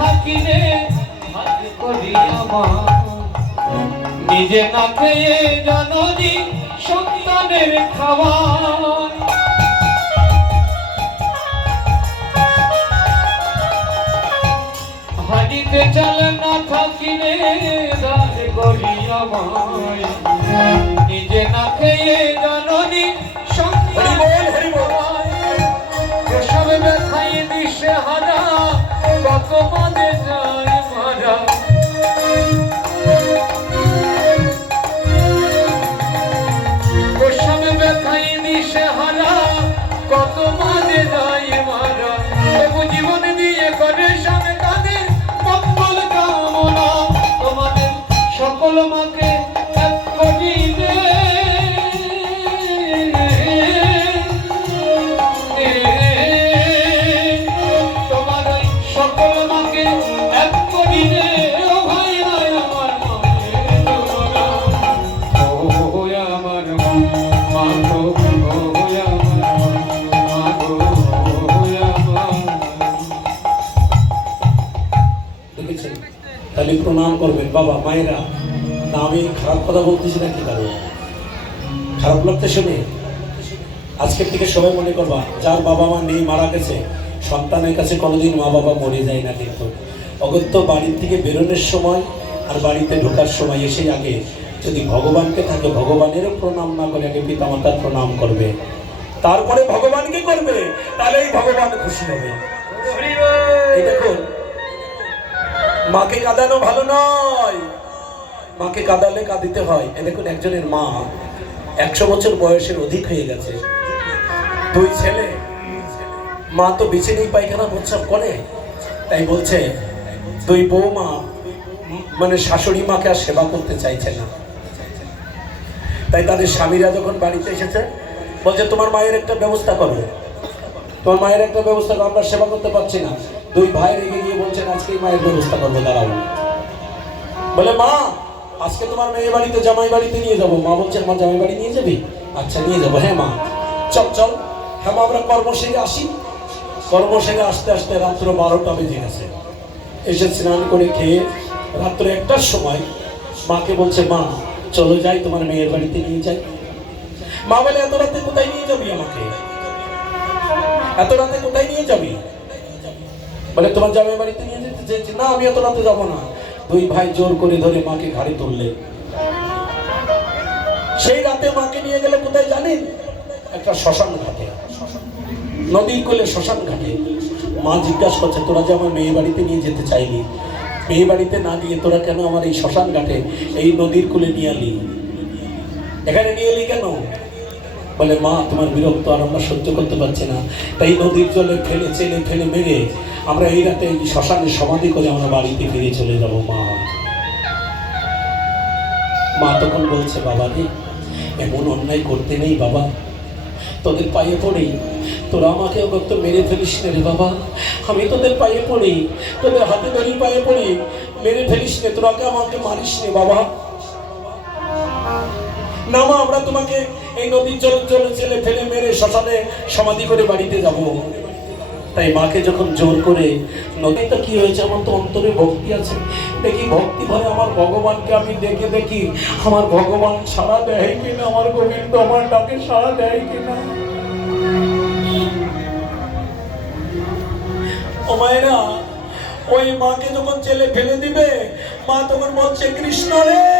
থাকিলে আমার। নিজে না খেয়ে জননী সন্তানের খাবার হাড়িতে চাল না থাকিলে দান করি আমায় নিজে না খেয়ে সকল মাকে এক করিবে। তাহলে প্রণাম করবেন বাবা, মায়েরা। না, আমি খারাপ কথা বলতেছি না, কি খারাপ লাগতে শুনে? আজকের থেকে সবাই মনে করবা, যার বাবা মা নেই, মারা গেছে, সন্তানের কাছে কোনোদিন মা বাবা মরে যায় না কিন্তু। অগত্য বাড়ির থেকে বেরোনোর সময় আর বাড়িতে ঢোকার সময় এসে আগে যদি ভগবানকে থাকে, ভগবানেরও প্রণাম না করে আগে পিতামাতার প্রণাম করবে। তারপরে ভগবানকে করবে? তাহলে এই ভগবান খুশি হবে। মাকে কাঁদানো ভালো নয়। মাকে কাঁদালে কাঁদিতে হয়। এ দেখুন, একজনের মা একশো বছর বয়সের অধিক হয়ে গেছে। দুই ছেলে। মা তো বেছে নেই, পায়খানা প্রস্রাব করে। তাই বলছে, দুই বৌমা মানে শাশুড়ি মাকে আর সেবা করতে চাইছে না। তাই তাদের স্বামীরা যখন বাড়িতে এসেছে, বলছে, তোমার মায়ের একটা ব্যবস্থা করো। তোমার মায়ের একটা ব্যবস্থা করো, আমরা সেবা করতে পারছি না। দুই ভাই রেগে গিয়ে বলছেন, আজকেই মায়ের ব্যবস্থা করব, দাঁড়াও। বলে, মা, আজকে তোমার মেয়ে বাড়িতে, জামাই বাড়িতে নিয়ে যাব। মা বলছে মা, জামাই বাড়ি নিয়ে যাবি? আচ্ছা নিয়ে যাব। হ্যাঁ মা। চল চল। হ্যাঁ মা, আমরা কর্ম সেরে আসি। কর্ম সেরে আসতে আসতে রাত্র বারোটা বেজে গেছে। এসে স্নান করে খেয়ে রাত্র একটার সময় মাকে বলছে, মা, চলো যাই, তোমার মেয়ের বাড়িতে নিয়ে যাই। মা বলে, এত রাতে কোথায় নিয়ে যাবি আমাকে? এত রাতে কোথায় নিয়ে যাবি? বলে, তোমার জামাই বাড়িতে নিয়ে যেতে চেয়েছি? না, আমি এত রাতে যাব না। দুই ভাই জোর করে ধরে মাকে ঘাড়ে তুললে। সেই রাতে মাকে নিয়ে গেলে কোথায় জানেন? একটা শ্মশান ঘাটে। নদীর কোলে শ্মশান ঘাটে। মা জিজ্ঞাসা করছে, তোরা যে আমার মেয়ে বাড়িতে নিয়ে যেতে চাইলি? মেয়ে বাড়িতে না নিয়ে তোরা কেন আমার এই শ্মশান ঘাটে, এই নদীর কোলে নিয়ে এলি? এখানে নিয়ে এলি কেন? বলে, মা, তোমার বিরক্ত আর আমরা সহ্য করতে পারছি না। তাই নদীর জলে ফেলে চেলে ফেলে মেরে আমরা এই রাতে শ্মশানে সমাধি করে আমরা বাড়িতে ফিরে চলে যাব, মা। মা তখন বলছে, বাবা রে, এমন অন্যায় করতে নেই, বাবা। তোদের পায়ে পড়ি তোরা আমাকে অগত্য মেরে ফেলিস না রে, বাবা। আমি তোদের পায়ে পড়ি তোদের হাতে ধরি পায়ে পড়ি মেরে ফেলিস নে, তোরাকে আমাকে মারিস নে, বাবা। না মা আমরা তোমাকে এই নদীর জল জলে ছেলে ফেলে মেরে শ্মশানে সমাধি করে বাড়িতে যাব। তাই মাকে যখন জোর করে নদীটা কি হয়েছে? আমার তো অন্তরে ভক্তি আছে। দেখি ভক্তি ভরে আমার ভগবানকে আমি দেখে দেখি, আমার ভগবান সাড়া দেয় কিনা? আমার গোবিন্দ আমার ডাকে সাড়া দেয় কিনা? ও মায়েরা, ওই মাকে যখন ছেলে ফেলে দিবে, মা তখন বলছে, কৃষ্ণ রে!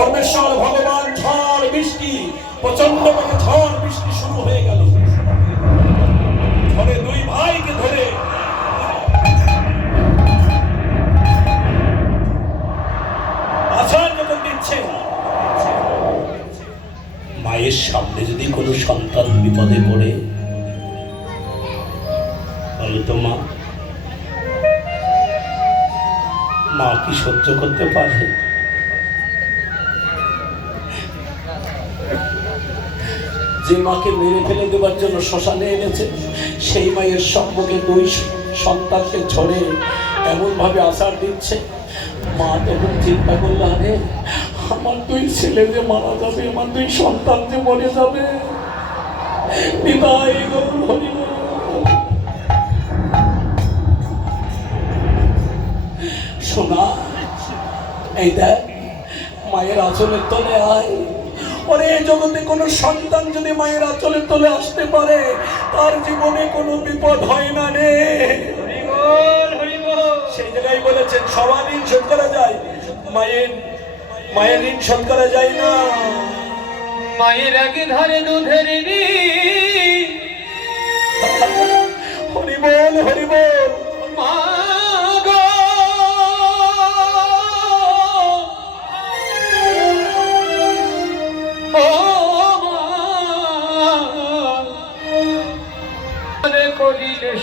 পরমেশ্বর ভগবান ঝড় বৃষ্টি প্রচণ্ড বেগে ঝড় যে মাকে মেরে ফেলে দেওয়ার জন্য শ্মশানে এনেছে, সেই মায়ের সম্পর্কে দুই সন্তানকে ছড়ে এমন ভাবে আচার দিচ্ছে। মা তখন চিন্তা করল, আরে, আমার দুই ছেলে যে মারা যাবে, আমার দুই সন্তান যে মরে যাবে। বিদায়। সোনা, এই দেখ, মায়ের আঁচলের তলে আয়। এই জগতে কোনো সন্তান যদি মায়ের আঁচলের তলে আসতে পারে তার জীবনে কোনো বিপদ হয় না রে। হরিবল হরিবল। সেই জায়গায় বলেছেন সবার ঋণ শোধ করা যায় মায়ের মায়ের ঋণ শোধ করা যায় না। মায়ের আগে ধারে দুধের নি হরি বল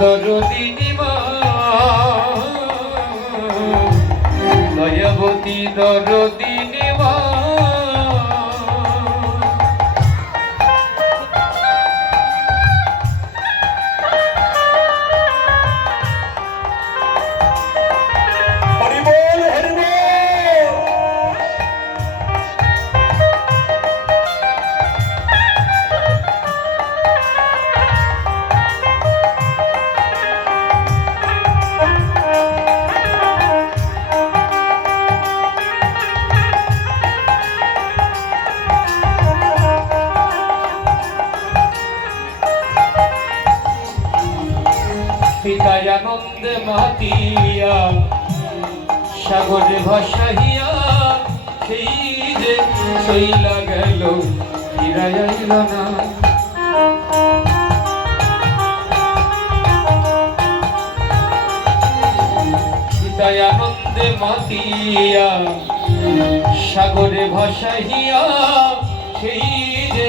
দরদিনী মা দয়াবতী দরদিনী পিতায় আনন্দে মাতিয়া সাগরে ভাসাইয়া সেই যে শৈলা গেল ফিরাইল না। পিতায় আনন্দে মাতিয়া সাগরে ভাসাইয়া সেই যে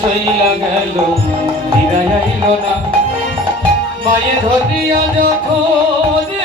শৈলা গেল ফিরাইল না। মায়ে ধরিয়া যথরে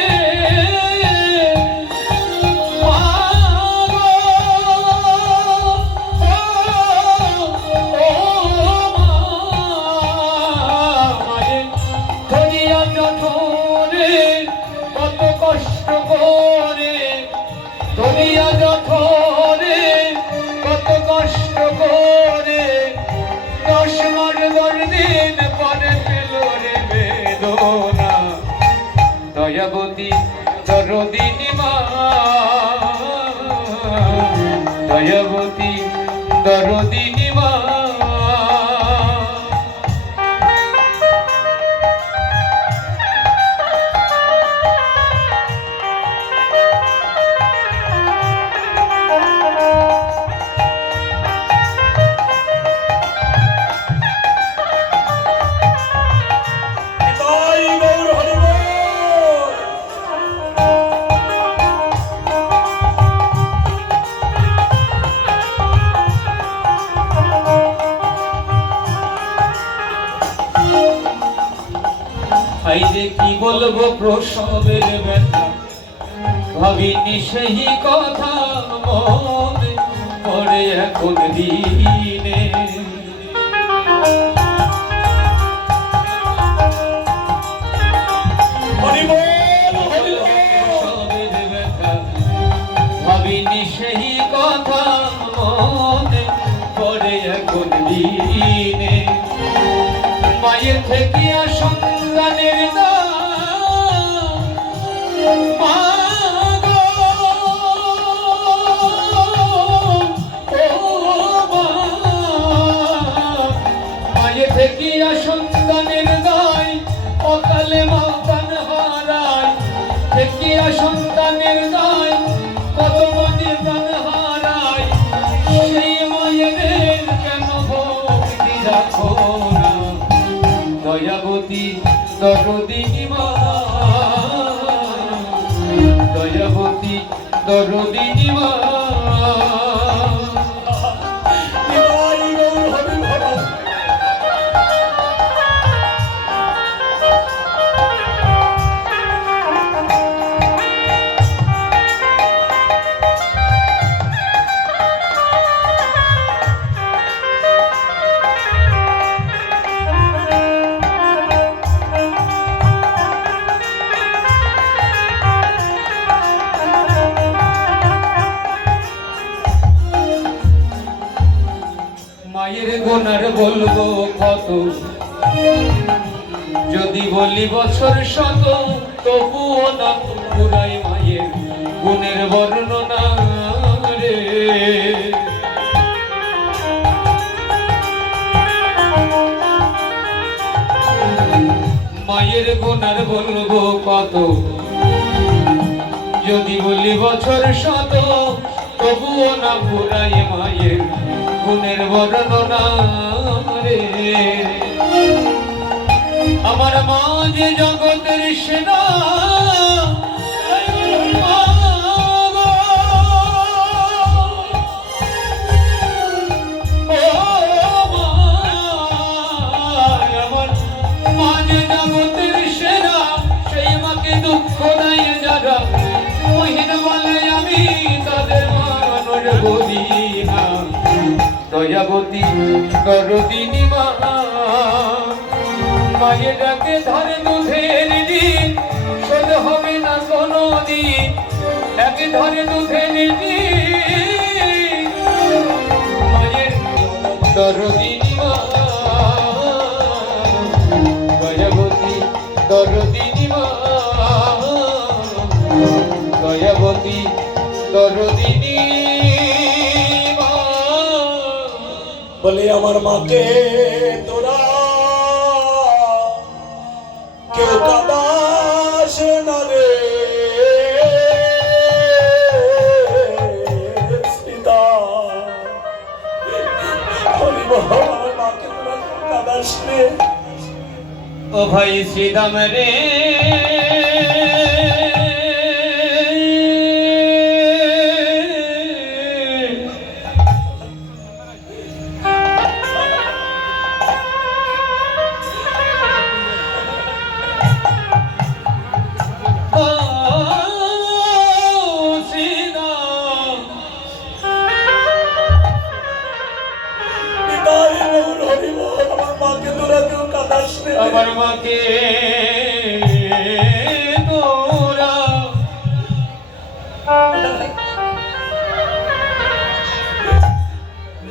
হাই যে কি বলব প্রসবের ব্যথা? ভাবিনি সেই কথা মনে পড়ে এখন দিনে। দরদিনী মা দয়াবতী দরদিনী মা বছর শত, তবুও না পুরাই মায়ের গুণের বর্ণনা রে। মায়ের গুণার বলব কত? যদি বলি বছর শত, তবুও না পুরাই মায়ের গুণের বর্ণনা রে। না দয়াবতী করদিনী মা। মায়ের ডাকে ধরে দিন শোধ হবে না কোনো দিন ডাকে ধরে দুধের দিন মায়ের দরদিনী বলে আমার মাকে, তোরা কেউ কাদাস ও ভাই শ্রীদাম রে।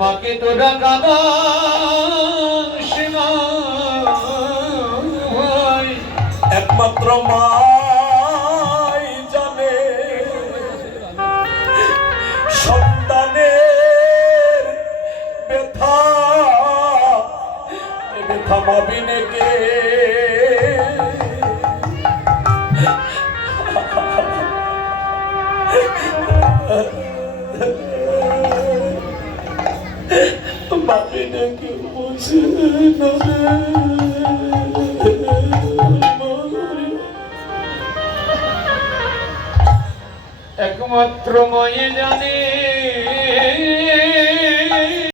মাকে তোরা কাদা একমাত্র মাই জানে সন্তানের ব্যথা কে? না একমাত্র মায়ে জানে।